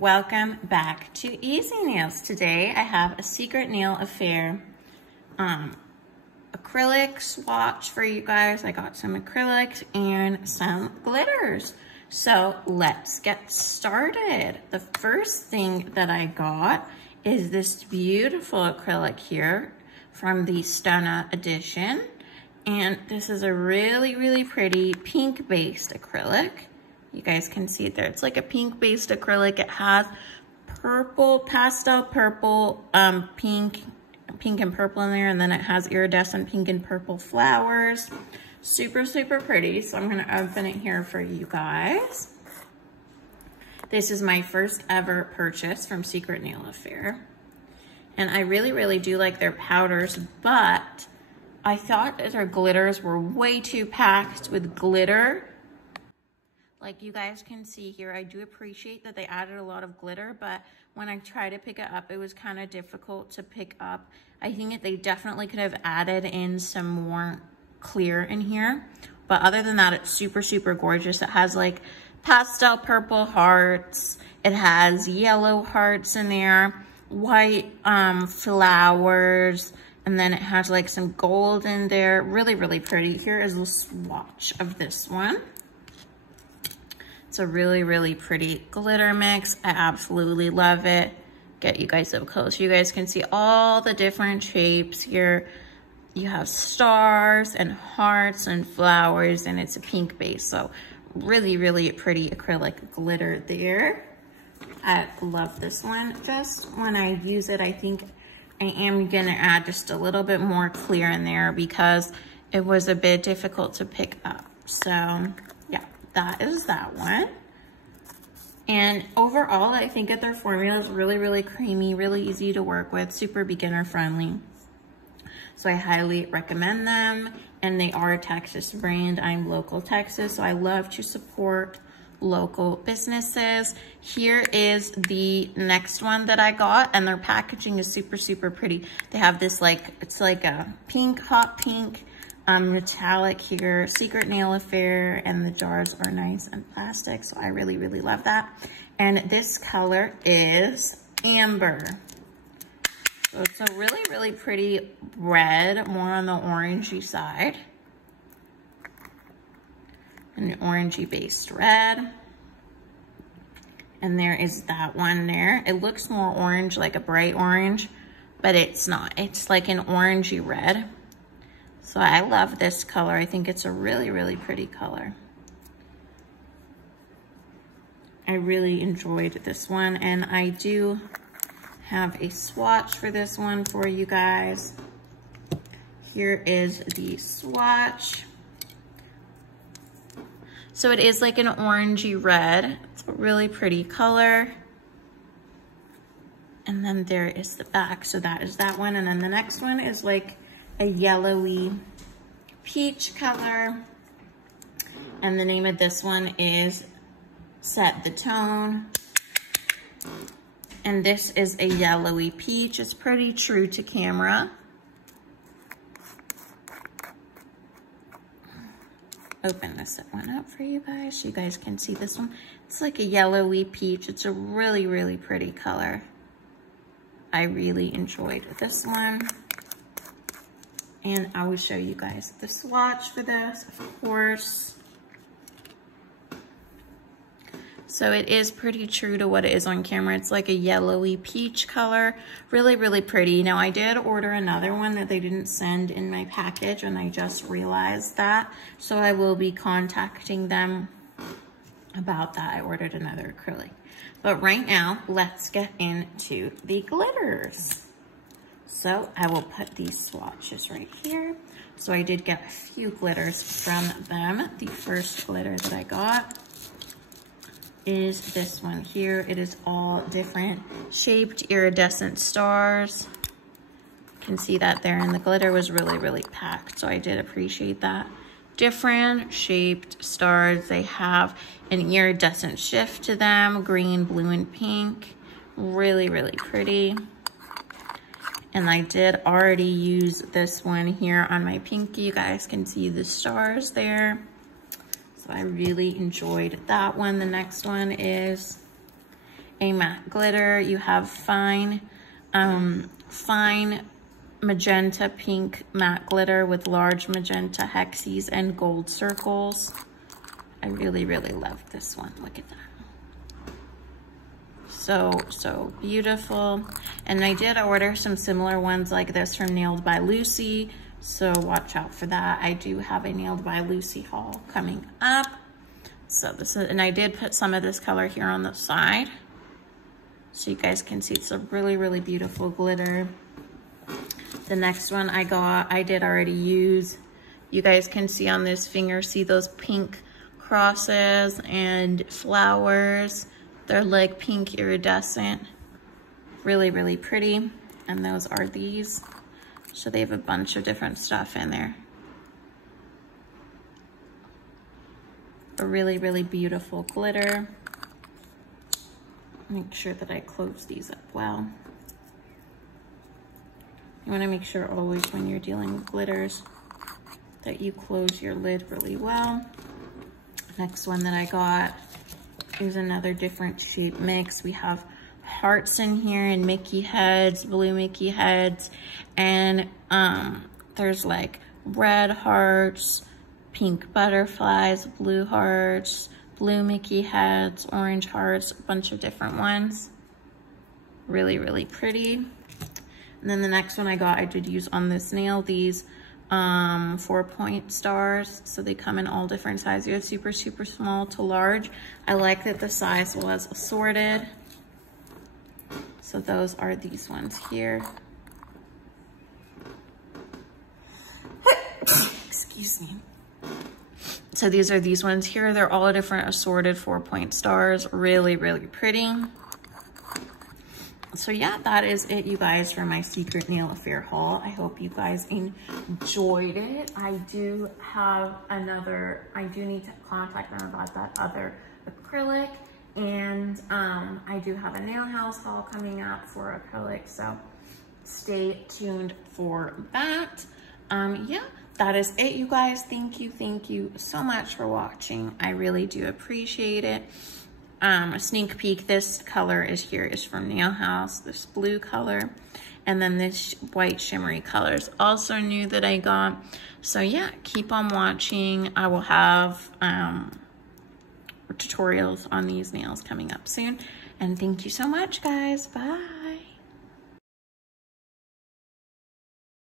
Welcome back to Easy Nails. Today I have a Secret Nail Affair acrylic swatch for you guys. I got some acrylics and some glitters. So let's get started. The first thing that I got is this beautiful acrylic here from the Stunna edition. And this is a really, really pretty pink-based acrylic. You guys can see it there. It's like a pink-based acrylic. It has purple, pastel purple, pink and purple in there, and then it has iridescent pink and purple flowers. Super, super pretty. So I'm gonna open it here for you guys. This is my first ever purchase from Secret Nail Affair. And I really, really do like their powders, but I thought that their glitters were way too packed with glitter. Like you guys can see here, I do appreciate that they added a lot of glitter, but when I tried to pick it up, it was kind of difficult to pick up. I think that they definitely could have added in some more clear in here. But other than that, it's super, super gorgeous. It has like pastel purple hearts. It has yellow hearts in there, white flowers, and then it has like some gold in there. Really, really pretty. Here is a swatch of this one. It's a really, really pretty glitter mix. I absolutely love it. Get you guys up close. You guys can see all the different shapes here. You have stars and hearts and flowers, and it's a pink base. So really, really pretty acrylic glitter there. I love this one. Just when I use it, I think I am gonna add just a little bit more clear in there because it was a bit difficult to pick up. So yeah, that is that one. And overall, I think that their formula is really, really creamy, really easy to work with, super beginner friendly. So I highly recommend them. And they are a Texas brand. I'm local Texas, so I love to support local businesses. Here is the next one that I got, and their packaging is super, super pretty. They have this like, it's like a pink, hot pink, metallic here, Secret Nail Affair, and the jars are nice and plastic, so I really, really love that. And this color is Amber. So it's a really, really pretty red, more on the orangey side. An orangey based red. And there is that one there. It looks more orange, like a bright orange, but it's not. It's like an orangey red. So I love this color. I think it's a really, really pretty color. I really enjoyed this one, and I do have a swatch for this one for you guys. Here is the swatch. So it is like an orangey red. It's a really pretty color. And then there is the back. So that is that one. And then the next one is like a yellowy peach color. And the name of this one is Set the Tone. And this is a yellowy peach. It's pretty true to camera. Open this one up for you guys so you guys can see this one. It's like a yellowy peach. It's a really, really pretty color. I really enjoyed this one. And I will show you guys the swatch for this, of course. So it is pretty true to what it is on camera. It's like a yellowy peach color. Really, really pretty. Now I did order another one that they didn't send in my package, and I just realized that. So I will be contacting them about that. I ordered another acrylic. But right now, let's get into the glitters. So I will put these swatches right here. So I did get a few glitters from them. The first glitter that I got is this one here. It is all different shaped iridescent stars. You can see that there, and the glitter was really, really packed. So I did appreciate that. Different shaped stars. They have an iridescent shift to them, green, blue, and pink. Really, really pretty. And I did already use this one here on my pinky. You guys can see the stars there. So I really enjoyed that one. The next one is a matte glitter. You have fine magenta pink matte glitter with large magenta hexes and gold circles. I really, really love this one. Look at that. So beautiful. And I did order some similar ones like this from Nailed by Lucy, so watch out for that. I do have a Nailed by Lucy haul coming up. So this is, and I did put some of this color here on the side so you guys can see. It's a really, really beautiful glitter. The next one I got, I did already use. You guys can see on this finger, see those pink crosses and flowers. They're like pink iridescent, really, really pretty. And those are these. So they have a bunch of different stuff in there. A really, really beautiful glitter. Make sure that I close these up well. You want to make sure always when you're dealing with glitters that you close your lid really well. Next one that I got is another different shape mix. We have hearts in here and Mickey heads, blue Mickey heads, and there's like red hearts, pink butterflies, blue hearts, blue Mickey heads, orange hearts, a bunch of different ones. Really, really pretty. And then the next one I got, I did use on this nail, these 4-point stars. So they come in all different sizes. You have super, super small to large. I like that the size was assorted. So those are these ones here. Excuse me. So these are these ones here. They're all different assorted 4-point stars. Really, really pretty. So yeah, that is it, you guys, for my Secret Nail Affair haul. I hope you guys enjoyed it. I do have another, I do need to contact them about that other acrylic. And I do have a nail house haul coming up for acrylic. So stay tuned for that. Yeah, that is it, you guys. Thank you so much for watching. I really do appreciate it. A sneak peek, this color is from Nail House, this blue color, and then this white shimmery color is also new that I got. So yeah, keep on watching. I will have tutorials on these nails coming up soon, and thank you so much, guys. Bye.